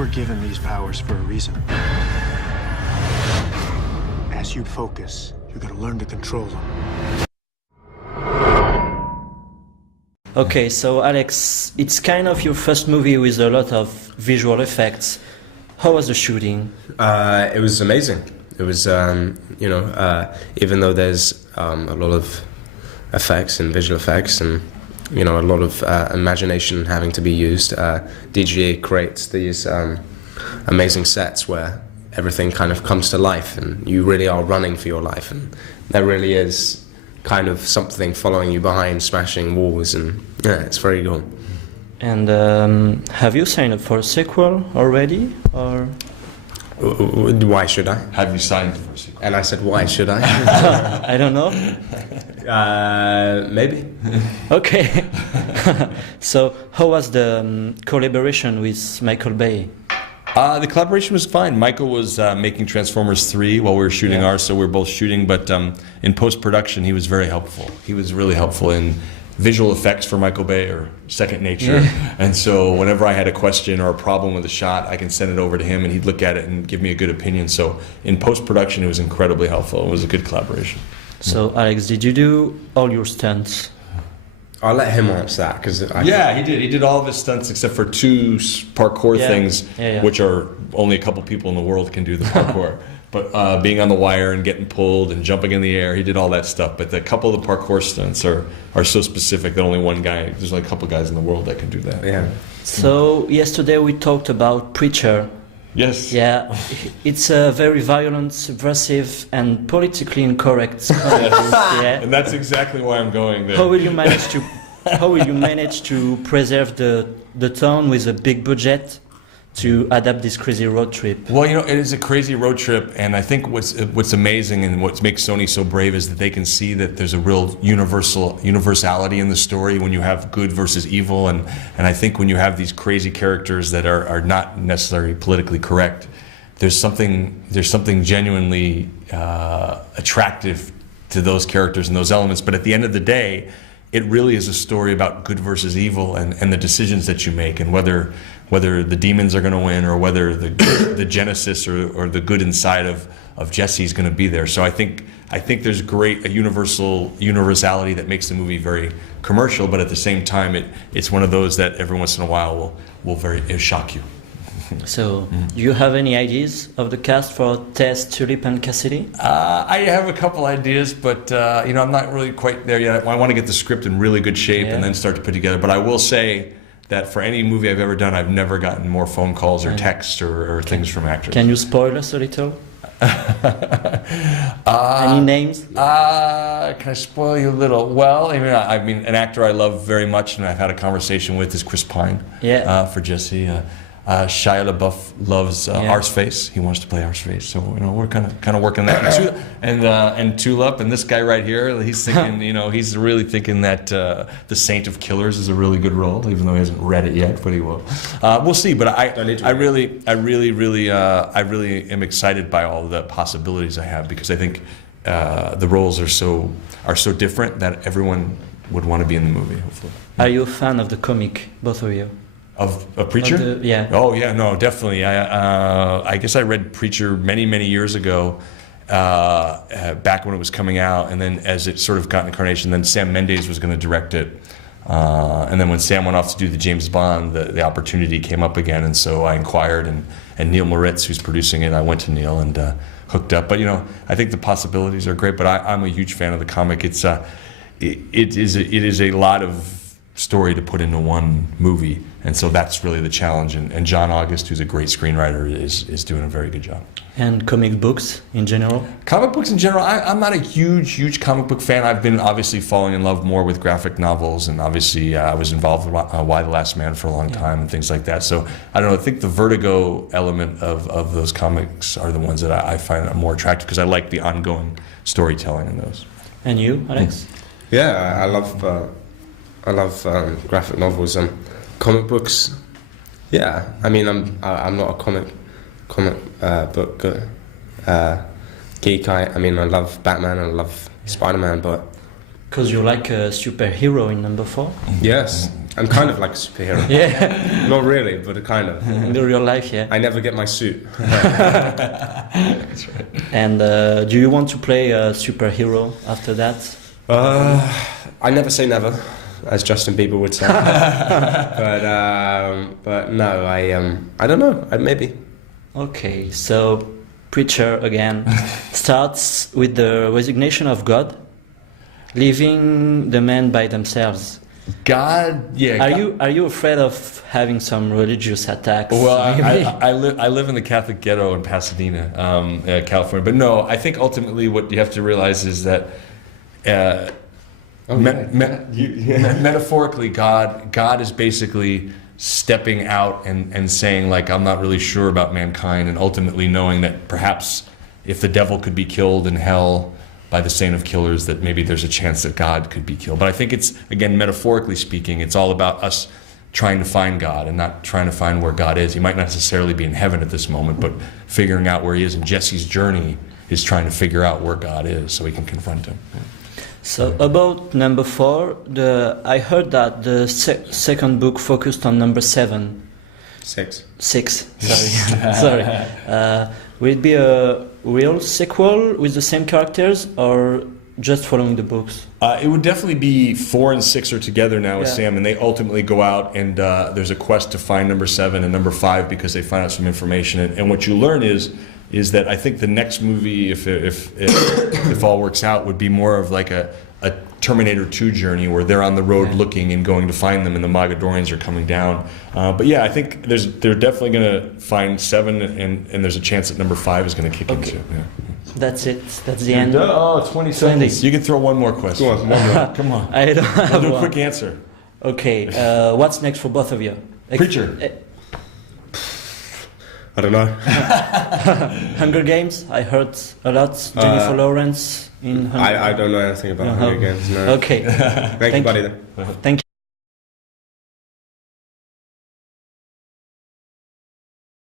were given these powers for a reason. As you focus, you're gonna learn to control them. Okay, so Alex, it's kind of your first movie with a lot of visual effects. How was the shooting? It was amazing. It was, even though there's a lot of effects and visual effects and, a lot of imagination having to be used, DJ creates these amazing sets where everything kind of comes to life and you really are running for your life, and there really is kind of something following you behind, smashing walls, and yeah, it's very cool. And have you signed up for a sequel already, or? Why should I? Have you signed for a sequel? And I said, why should I? I don't know. Maybe. Okay. So how was the collaboration with Michael Bay? The collaboration was fine. Michael was making Transformers 3 while we were shooting ours, so we were both shooting, but in post-production he was very helpful. He was really helpful in visual effects. For Michael Bay are second nature, and so whenever I had a question or a problem with a shot, I can send it over to him and he'd look at it and give me a good opinion. So in post-production it was incredibly helpful. It was a good collaboration. So Alex, did you do all your stunts? I'll let him answer that, because he did. He did all of his stunts except for two parkour things, which are only a couple people in the world can do the parkour. But being on the wire and getting pulled and jumping in the air, he did all that stuff. But a couple of the parkour stunts are so specific that only one guy, there's only a couple guys in the world that can do that. Yeah. So yesterday we talked about Preacher. Yes. Yeah, it's a very violent, subversive, and politically incorrect. Yeah. And that's exactly why I'm going there. How will you manage to preserve the tone with a big budget to adapt this crazy road trip? Well, it is a crazy road trip, and I think what's amazing and what makes Sony so brave is that they can see that there's a real universality in the story when you have good versus evil, and I think when you have these crazy characters that are not necessarily politically correct, there's something genuinely attractive to those characters and those elements. But at the end of the day, it really is a story about good versus evil and the decisions that you make, and whether the demons are going to win, or whether the genesis or the good inside of Jesse is going to be there. So I think there's a universality that makes the movie very commercial, but at the same time it's one of those that every once in a while will shock you. So, do you have any ideas of the cast for Tess, Tulip, and Cassidy? I have a couple ideas, but I'm not really quite there yet. I want to get the script in really good shape and then start to put together. But I will say that for any movie I've ever done, I've never gotten more phone calls or texts or things from actors. Can you spoil us a little? Any names? Can I spoil you a little? Well, I mean, an actor I love very much and I've had a conversation with is Chris Pine. For Jesse. Shia LaBeouf loves Arseface. He wants to play Arseface, so we're kind of working that. And Tulip, and this guy right here, he's thinking, he's really thinking that the Saint of Killers is a really good role, even though he hasn't read it yet, but he will. We'll see. But I really am excited by all the possibilities I have, because I think the roles are so different that everyone would want to be in the movie. Hopefully. Are you a fan of the comic, both of you? Of a Preacher? Oh yeah, no, definitely. I guess I read Preacher many years ago, back when it was coming out, and then as it sort of got incarnation, then Sam Mendes was going to direct it, and then when Sam went off to do the James Bond, the opportunity came up again, and so I inquired, and Neil Moritz, who's producing it, I went to Neil and hooked up. But I think the possibilities are great. But I'm a huge fan of the comic. It is a lot of story to put into one movie, and so that's really the challenge, and John August, who's a great screenwriter, is doing a very good job. And comic books in general? Comic books in general, I'm not a huge comic book fan. I've been obviously falling in love more with graphic novels, and obviously I was involved with Why the Last Man for a long time and things like that. So I don't know, I think the Vertigo element of those comics are the ones that I find more attractive, because I like the ongoing storytelling in those. And you, Alex? Yeah, I love graphic novels and comic books. Yeah, I mean, I'm not a comic book geek. I mean, I love Batman and I love Spider-Man, but because you're like a superhero in number 4. Yes, I'm kind of like a superhero. Yeah. Not really, but kind of. In the real life, yeah. I never get my suit. That's right. And do you want to play a superhero after that? I never say never, as Justin Bieber would say. But no, I don't know. Maybe. Okay, so Preacher again starts with the resignation of God, leaving the men by themselves. God, yeah. Are you afraid of having some religious attacks? Well, maybe? I live in the Catholic ghetto in Pasadena, California. But no, I think ultimately what you have to realize is that metaphorically, God is basically stepping out and saying, like, I'm not really sure about mankind, and ultimately knowing that perhaps if the devil could be killed in hell by the saint of killers, that maybe there's a chance that God could be killed. But I think it's, again, metaphorically speaking, it's all about us trying to find God and not trying to find where God is. He might not necessarily be in heaven at this moment, but figuring out where he is. And Jesse's journey is trying to figure out where God is so he can confront him. So about number 4, I heard that the second book focused on number 7. 6. 6, sorry. Sorry. Will it be a real sequel with the same characters or just following the books? It would definitely be 4 and 6 are together now with Sam, and they ultimately go out and there's a quest to find number 7 and number 5 because they find out some information. And what you learn is that I think the next movie, if all works out, would be more of like a Terminator 2 journey where they're on the road looking and going to find them, and the Mogadorians are coming down. But yeah, I think they're definitely going to find 7, and there's a chance that number 5 is going to kick in too. Yeah. That's it. That's the end. Oh, 20 seconds. You can throw one more question. Go on, one more. Come on. I don't have I'll do a one. quick answer. Okay, what's next for both of you? Preacher. I don't know. Hunger Games, I heard a lot. Jennifer Lawrence in Hunger I don't know anything about Hunger Games. No. Okay. Thank you, buddy. Thank you.